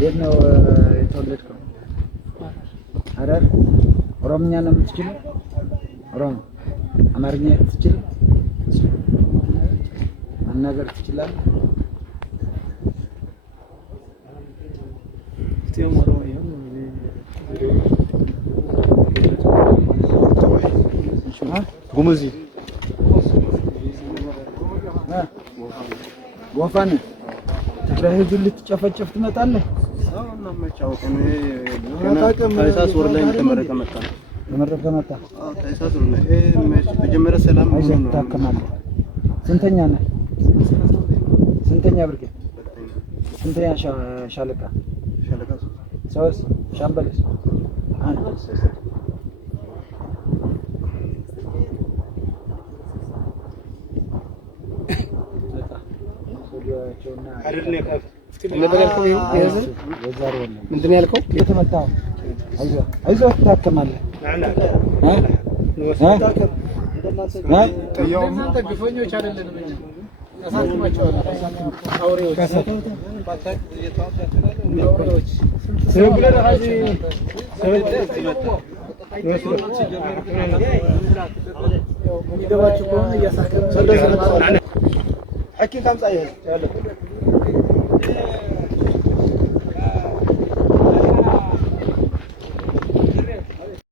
የት ነው የተወለድከው? ሐረር። ኦሮምኛ ነው የምትችለው? ኦሮሞ። አማርኛ ትችል? መናገር ትችላለህ? ጉሙዚ ወፋን ትግራይ ህዝብ ልትጨፈጨፍ ትመጣለህ? ታይሳስ ወር ላይ ተመረቀ መጣ። ታይሳስ ወር ላይ መጀመሪያ ሰላም ነው ታከማለህ። ስንተኛ ነህ? ስንተኛ ብርጌድ? ስንተኛ ሻለቃ? ሶስት። ሻምበልስ? አንድ። ምንድን ያልከው? የተመታው አይዞህ ትታከማለህ። እናንተ ግፈኞች አይደለንም እኛ እናሳክማቸዋለን። አውሬዎች የሚገባችሁ ከሆነ እያሳከም